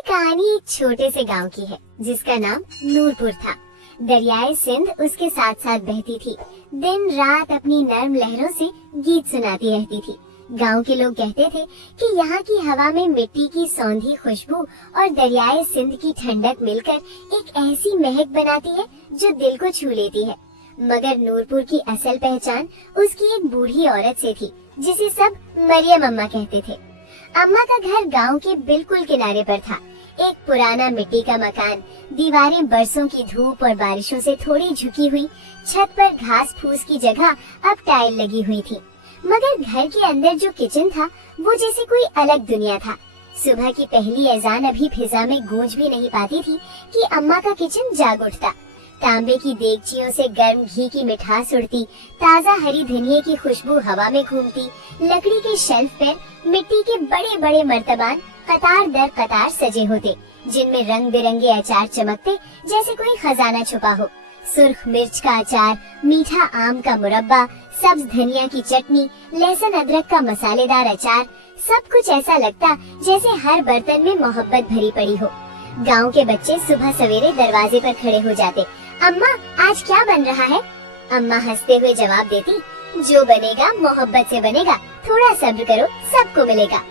ये कहानी एक छोटे से गांव की है जिसका नाम नूरपुर था। दरियाए सिंध उसके साथ साथ बहती थी, दिन रात अपनी नर्म लहरों से गीत सुनाती रहती थी। गांव के लोग कहते थे कि यहाँ की हवा में मिट्टी की सौंधी खुशबू और दरियाए सिंध की ठंडक मिलकर एक ऐसी महक बनाती है जो दिल को छू लेती है। मगर नूरपुर की असल पहचान उसकी एक बूढ़ी औरत से थी जिसे सब मरियम अम्मा कहते थे। अम्मा का घर गांव के बिल्कुल किनारे पर था। एक पुराना मिट्टी का मकान, दीवारें बरसों की धूप और बारिशों से थोड़ी झुकी हुई, छत पर घास फूस की जगह अब टाइल लगी हुई थी। मगर घर के अंदर जो किचन था वो जैसे कोई अलग दुनिया था। सुबह की पहली अजान अभी फिजा में गूंज भी नहीं पाती थी कि अम्मा का किचन जाग उठता। तांबे की देगचियों से गर्म घी की मिठास उड़ती, ताजा हरी धनिये की खुशबू हवा में घूमती। लकड़ी के शेल्फ पर मिट्टी के बड़े बड़े मर्तबान कतार दर कतार सजे होते, जिनमें रंग बिरंगे अचार चमकते जैसे कोई खजाना छुपा हो। सुर्ख मिर्च का अचार, मीठा आम का मुरब्बा, सब्ज धनिया की चटनी, लहसुन अदरक का मसालेदार अचार, सब कुछ ऐसा लगता जैसे हर बर्तन में मोहब्बत भरी पड़ी हो। गांव के बच्चे सुबह सवेरे दरवाजे पर खड़े हो जाते। अम्मा, आज क्या बन रहा है? अम्मा हंसते हुए जवाब देती, जो बनेगा मोहब्बत से बनेगा, थोड़ा सब्र करो, सबको मिलेगा।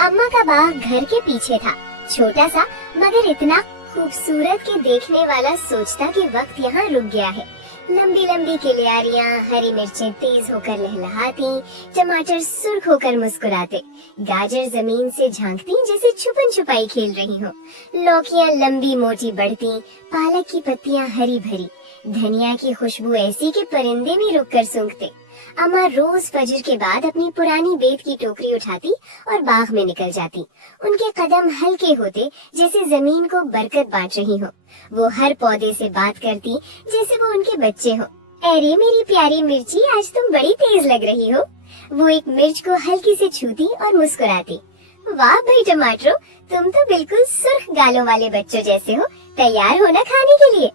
अम्मा का बाग घर के पीछे था, छोटा सा मगर इतना खूबसूरत कि देखने वाला सोचता कि वक्त यहाँ रुक गया है। लंबी लंबी किलियारियाँ, हरी मिर्चें तेज होकर लहलहाती, टमाटर सुर्ख होकर मुस्कुराते, गाजर जमीन से झांकती जैसे छुपन छुपाई खेल रही हो, लौकियाँ लंबी मोटी बढ़ती, पालक की पत्तियाँ हरी भरी, धनिया की खुशबू ऐसी कि परिंदे भी रुक कर सूंघते। अम्मा रोज फजर के बाद अपनी पुरानी बेत की टोकरी उठाती और बाग में निकल जाती। उनके कदम हल्के होते जैसे जमीन को बरकत बांट रही हो। वो हर पौधे से बात करती जैसे वो उनके बच्चे हो। अरे मेरी प्यारी मिर्ची, आज तुम बड़ी तेज लग रही हो। वो एक मिर्च को हल्की से छूती और मुस्कुराती। वाह भाई टमाटरो, तुम तो बिल्कुल सुर्ख गालों वाले बच्चों जैसे हो, तैयार हो ना खाने के लिए?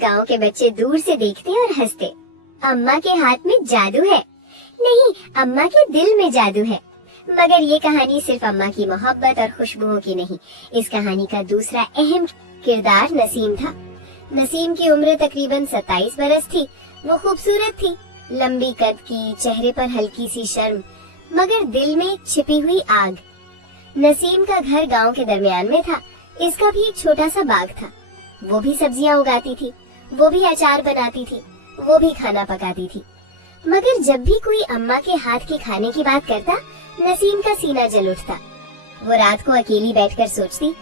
गाँव के बच्चे दूर से देखते और हंसते। अम्मा के हाथ में जादू है। नहीं, अम्मा के दिल में जादू है। मगर ये कहानी सिर्फ अम्मा की मोहब्बत और खुशबुओं की नहीं। इस कहानी का दूसरा अहम किरदार नसीम था। नसीम की उम्र तकरीबन 27 बरस थी। वो खूबसूरत थी, लंबी कद की, चेहरे पर हल्की सी शर्म, मगर दिल में एक छिपी हुई आग। नसीम का घर गांव के दरमियान में था। इसका भी एक छोटा सा बाग था। वो भी सब्जियां उगाती थी, वो भी अचार बनाती थी, वो भी खाना पकाती थी। मगर जब भी कोई अम्मा के हाथ के खाने की बात करता, नसीम का सीना जल उठता। वो रात को अकेली बैठकर सोचती,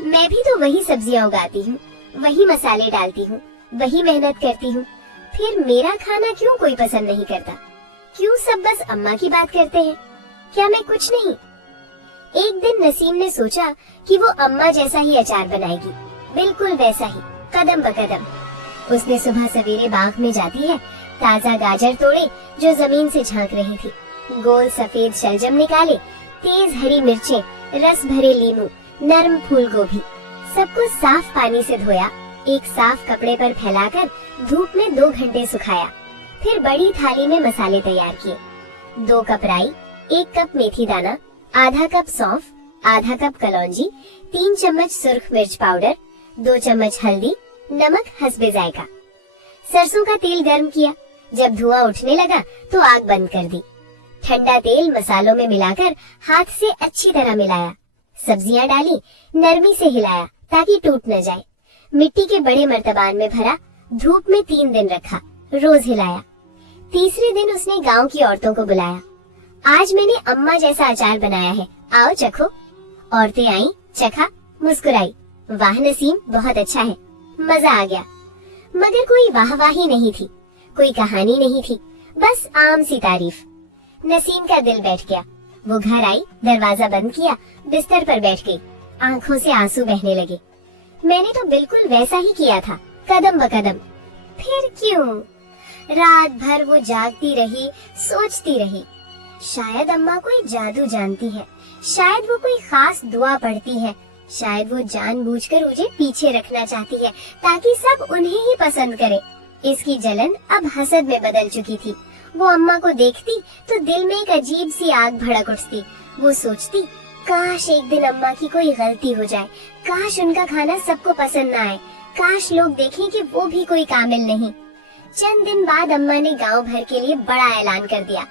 मैं भी तो वही सब्जियां उगाती हूँ, वही मसाले डालती हूँ, वही मेहनत करती हूँ, फिर मेरा खाना क्यों कोई पसंद नहीं करता? क्यों सब बस अम्मा की बात करते हैं? क्या मैं कुछ नहीं? एक दिन नसीम ने सोचा कि वो अम्मा जैसा ही अचार बनाएगी, बिल्कुल वैसा ही, कदम ब कदम। उसने सुबह सवेरे बाग में जाती है, ताजा गाजर तोड़े जो जमीन से झांक रही थी, गोल सफेद शलजम निकाले, तेज हरी मिर्चें, रस भरे लीमू, नरम फूल गोभी, सबको साफ पानी से धोया, एक साफ कपड़े पर फैलाकर धूप में 2 घंटे सुखाया। फिर बड़ी थाली में मसाले तैयार किए। 2 कप राई, 1 कप मेथी दाना, आधा कप सौंफ, आधा कप कलौंजी, 3 चम्मच सुर्ख मिर्च पाउडर, 2 चम्मच हल्दी, नमक हस्बे जायका। सरसों का तेल गर्म किया। जब धुआं उठने लगा तो आग बंद कर दी। ठंडा तेल मसालों में मिलाकर हाथ से अच्छी तरह मिलाया। सब्जियां डाली, नरमी से हिलाया ताकि टूट न जाए। मिट्टी के बड़े मर्तबान में भरा, धूप में 3 दिन रखा, रोज हिलाया। तीसरे दिन उसने गांव की औरतों को बुलाया। आज मैंने अम्मा जैसा अचार बनाया है, आओ चखो। औरतें आईं, चखा, मुस्कुराई। वाह नसीम, बहुत अच्छा है, मजा आ गया। मगर कोई वाहवाही नहीं थी, कोई कहानी नहीं थी, बस आम सी तारीफ। नसीम का दिल बैठ गया। वो घर आई, दरवाजा बंद किया, बिस्तर पर बैठ गई, आंखों से आंसू बहने लगे। मैंने तो बिल्कुल वैसा ही किया था, कदम ब कदम। फिर क्यों? रात भर वो जागती रही, सोचती रही। शायद अम्मा कोई जादू जानती है, शायद वो कोई खास दुआ पढ़ती है, शायद वो जानबूझकर मुझे पीछे रखना चाहती है ताकि सब उन्हें ही पसंद करे। इसकी जलन अब हसद में बदल चुकी थी। वो अम्मा को देखती तो दिल में एक अजीब सी आग भड़क उठती। वो सोचती, काश एक दिन अम्मा की कोई गलती हो जाए, काश उनका खाना सबको पसंद ना आए, काश लोग देखें कि वो भी कोई कामिल नहीं। चंद दिन बाद अम्मा ने गांव भर के लिए बड़ा ऐलान कर दिया,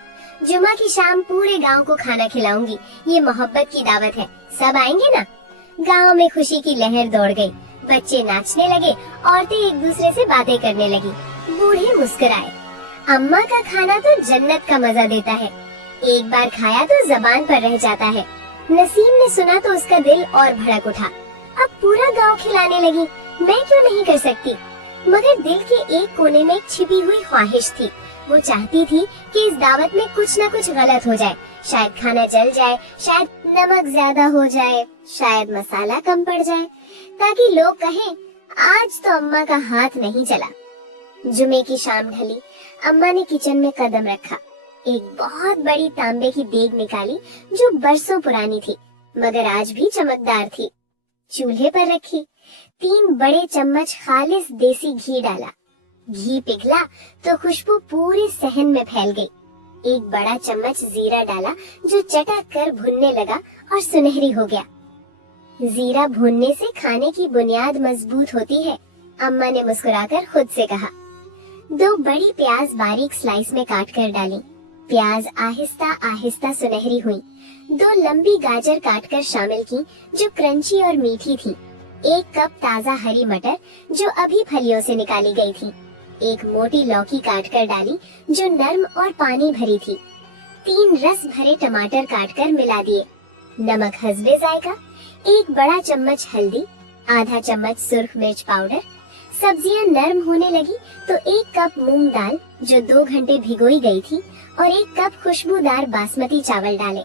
जुमा की शाम पूरे गांव को खाना खिलाऊंगी, ये मोहब्बत की दावत है, सब आएंगे ना। गांव में खुशी की लहर दौड़ गई, बच्चे नाचने लगे, औरतें एक दूसरे से बातें करने लगी, बूढ़े मुस्कुराए। अम्मा का खाना तो जन्नत का मजा देता है, एक बार खाया तो जबान पर रह जाता है। नसीम ने सुना तो उसका दिल और भड़क उठा, अब पूरा गांव खिलाने लगी, मैं क्यों नहीं कर सकती। मगर दिल के एक कोने में एक छिपी हुई ख्वाहिश थी, वो चाहती थी कि इस दावत में कुछ न कुछ गलत हो जाए, शायद खाना जल जाए, शायद नमक ज्यादा हो जाए, शायद मसाला कम पड़ जाए, ताकि लोग कहें आज तो अम्मा का हाथ नहीं चला। जुमे की शाम ढली, अम्मा ने किचन में कदम रखा, एक बहुत बड़ी तांबे की देग निकाली जो बरसों पुरानी थी मगर आज भी चमकदार थी। चूल्हे पर रखी, 3 बड़े चम्मच खालिस देसी घी डाला। घी पिघला तो खुशबू पूरे सहन में फैल गई। एक बड़ा चम्मच जीरा डाला जो चटक कर भुनने लगा और सुनहरी हो गया। जीरा भूनने से खाने की बुनियाद मजबूत होती है, अम्मा ने मुस्कुराकर खुद से कहा। 2 बड़ी प्याज बारीक स्लाइस में काट कर डाली। प्याज आहिस्ता आहिस्ता सुनहरी हुई। 2 लंबी गाजर काट कर शामिल की जो क्रंची और मीठी थी। 1 कप ताजा हरी मटर जो अभी फलियों से निकाली गई थी। 1 मोटी लौकी काट कर डाली जो नर्म और पानी भरी थी। 3 रस भरे टमाटर काट कर मिला दिए। नमक हस्बे जायका, 1 बड़ा चम्मच हल्दी, आधा चम्मच सुर्ख मिर्च पाउडर। सब्जियां नरम होने लगी तो 1 कप मूंग दाल जो 2 घंटे भिगोई गई थी और 1 कप खुशबूदार बासमती चावल डाले।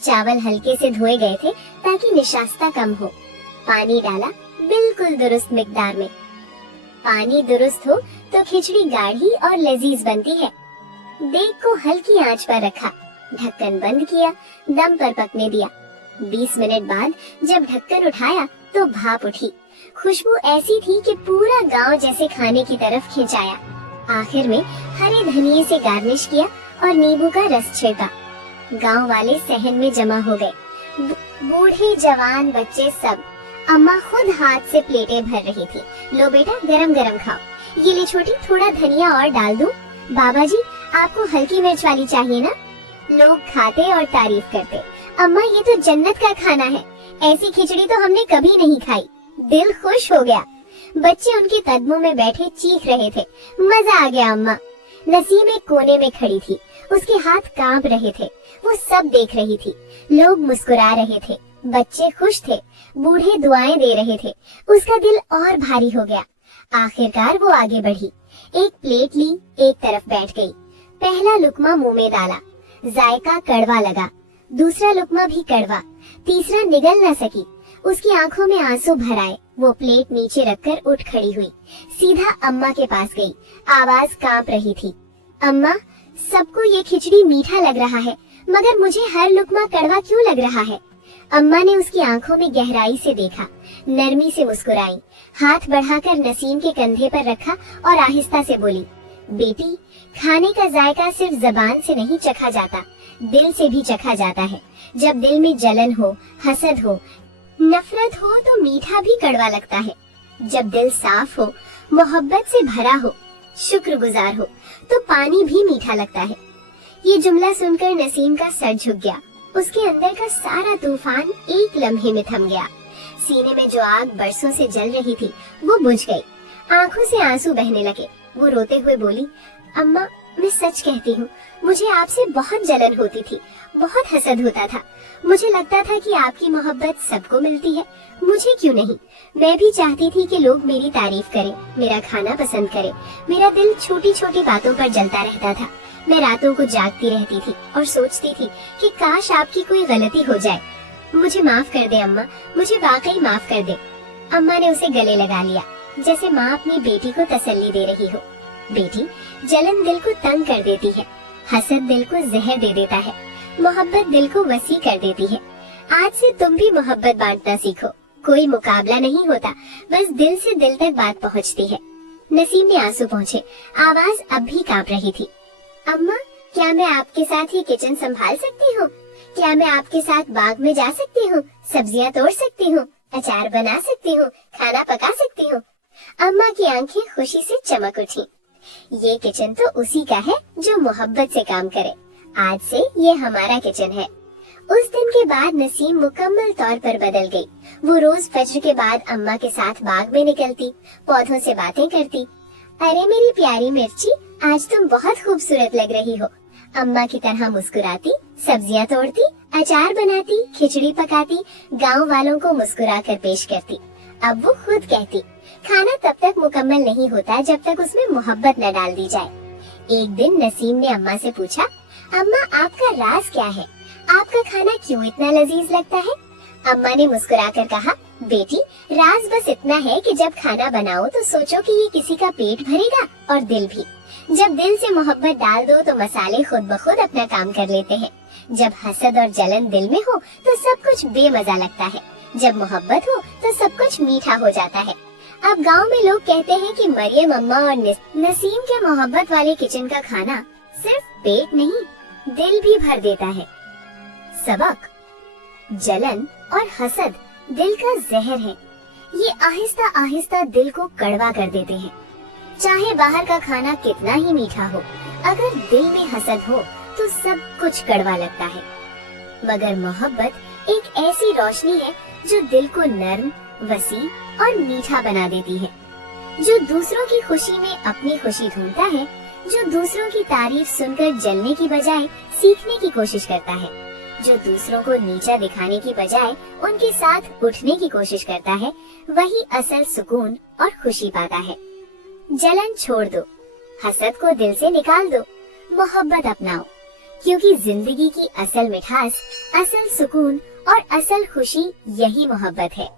चावल हल्के से धोए गए थे ताकि निशास्ता कम हो। पानी डाला बिल्कुल दुरुस्त मिकदार में। पानी दुरुस्त हो तो खिचड़ी गाढ़ी और लजीज बनती है। देग को हल्की आंच पर रखा, ढक्कन बंद किया, दम पर पकने दिया। 20 मिनट बाद जब ढक्कन उठाया तो भाप उठी। खुशबू ऐसी थी कि पूरा गांव जैसे खाने की तरफ खिंचाया। आखिर में हरे धनिये से गार्निश किया और नींबू का रस छिड़का। गांव वाले सहन में जमा हो गए, बूढ़े जवान बच्चे सब। अम्मा खुद हाथ से प्लेटें भर रही थी। लो बेटा गरम गरम खाओ। ये ले छोटी, थोड़ा धनिया और डाल दूं। बाबा जी आपको हल्की मिर्च वाली चाहिए ना। लोग खाते और तारीफ करते, अम्मा ये तो जन्नत का खाना है, ऐसी खिचड़ी तो हमने कभी नहीं खाई। दिल खुश हो गया। बच्चे उनके कदमों में बैठे चीख रहे थे, मजा आ गया अम्मा। नसीम एक कोने में खड़ी थी, उसके हाथ कांप रहे थे। वो सब देख रही थी। लोग मुस्कुरा रहे थे, बच्चे खुश थे, बूढ़े दुआएं दे रहे थे। उसका दिल और भारी हो गया। आखिरकार वो आगे बढ़ी, एक प्लेट ली, एक तरफ बैठ गई। पहला लुकमा मुंह में डाला, जायका कड़वा लगा। दूसरा लुकमा भी कड़वा, तीसरा निगल न सकी। उसकी आंखों में आंसू भर आए। वो प्लेट नीचे रखकर उठ खड़ी हुई, सीधा अम्मा के पास गई। आवाज कांप रही थी, अम्मा सबको ये खिचड़ी मीठा लग रहा है मगर मुझे हर लुकमा कड़वा क्यों लग रहा है। अम्मा ने उसकी आंखों में गहराई से देखा, नरमी से मुस्कुराई, हाथ बढ़ाकर नसीम के कंधे पर रखा और आहिस्ता से बोली, बेटी खाने का जायका सिर्फ जबान से नहीं चखा जाता, दिल से भी चखा जाता है। जब दिल में जलन हो, हसद हो, नफरत हो तो मीठा भी कड़वा लगता है। जब दिल साफ हो, मोहब्बत से भरा हो, शुक्रगुजार हो तो पानी भी मीठा लगता है। ये जुमला सुनकर नसीम का सर झुक गया। उसके अंदर का सारा तूफान एक लम्हे में थम गया। सीने में जो आग बरसों से जल रही थी वो बुझ गई। आंखों से आंसू बहने लगे। वो रोते हुए बोली, अम्मा मैं सच कहती हूँ, मुझे आपसे बहुत जलन होती थी, बहुत हसद होता था। मुझे लगता था कि आपकी मोहब्बत सबको मिलती है, मुझे क्यों नहीं। मैं भी चाहती थी कि लोग मेरी तारीफ करें, मेरा खाना पसंद करें। मेरा दिल छोटी छोटी बातों पर जलता रहता था। मैं रातों को जागती रहती थी और सोचती थी कि काश आपकी कोई गलती हो जाए। मुझे माफ कर दे अम्मा, मुझे वाकई माफ कर दे। अम्मा ने उसे गले लगा लिया, जैसे माँ अपनी बेटी को तसल्ली दे रही हो। बेटी, जलन दिल को तंग कर देती है, हसद दिल को जहर दे देता है, मोहब्बत दिल को वसी कर देती है। आज से तुम भी मोहब्बत बांटना सीखो। कोई मुकाबला नहीं होता, बस दिल से दिल तक बात पहुंचती है। नसीम ने आंसू पहुंचे, आवाज अब भी कांप रही थी। अम्मा क्या मैं आपके साथ ही किचन संभाल सकती हूँ? क्या मैं आपके साथ बाग में जा सकती हूँ, सब्जियाँ तोड़ सकती हूँ, अचार बना सकती हूँ, खाना पका सकती हूँ? अम्मा की आंखें खुशी से चमक उठी। ये किचन तो उसी का है जो मोहब्बत से काम करे। आज से ये हमारा किचन है। उस दिन के बाद नसीम मुकम्मल तौर पर बदल गई। वो रोज फज्र के बाद अम्मा के साथ बाग में निकलती, पौधों से बातें करती। अरे मेरी प्यारी मिर्ची, आज तुम बहुत खूबसूरत लग रही हो। अम्मा की तरह मुस्कुराती, सब्जियां तोड़ती, अचार बनाती, खिचड़ी पकाती, गांव वालों को मुस्कुरा कर पेश करती। अब वो खुद कहती, खाना तब तक मुकम्मल नहीं होता जब तक उसमें मोहब्बत न डाल दी जाए। एक दिन नसीम ने अम्मा से पूछा, अम्मा आपका राज क्या है? आपका खाना क्यों इतना लजीज लगता है? अम्मा ने मुस्कुराकर कहा, बेटी, राज बस इतना है कि जब खाना बनाओ तो सोचो कि ये किसी का पेट भरेगा और दिल भी। जब दिल से मोहब्बत डाल दो तो मसाले खुद ब खुद अपना काम कर लेते हैं। जब हसद और जलन दिल में हो तो सब कुछ बेमजा लगता है। जब मोहब्बत हो तो सब कुछ मीठा हो जाता है। अब गांव में लोग कहते हैं कि मरियम अम्मा और नसीम के मोहब्बत वाले किचन का खाना सिर्फ पेट नहीं, दिल भी भर देता है। सबक, जलन और हसद दिल का जहर है। ये आहिस्ता आहिस्ता दिल को कड़वा कर देते हैं। चाहे बाहर का खाना कितना ही मीठा हो, अगर दिल में हसद हो तो सब कुछ कड़वा लगता है। मगर मोहब्बत एक ऐसी रोशनी है जो दिल को नर्म, वसी और मीठा बना देती है। जो दूसरों की खुशी में अपनी खुशी ढूंढता है, जो दूसरों की तारीफ सुनकर जलने की बजाय सीखने की कोशिश करता है, जो दूसरों को नीचा दिखाने की बजाय उनके साथ उठने की कोशिश करता है, वही असल सुकून और खुशी पाता है। जलन छोड़ दो, हसद को दिल से निकाल दो, मोहब्बत अपनाओ, क्योंकि जिंदगी की असल मिठास, असल सुकून और असल खुशी यही मोहब्बत है।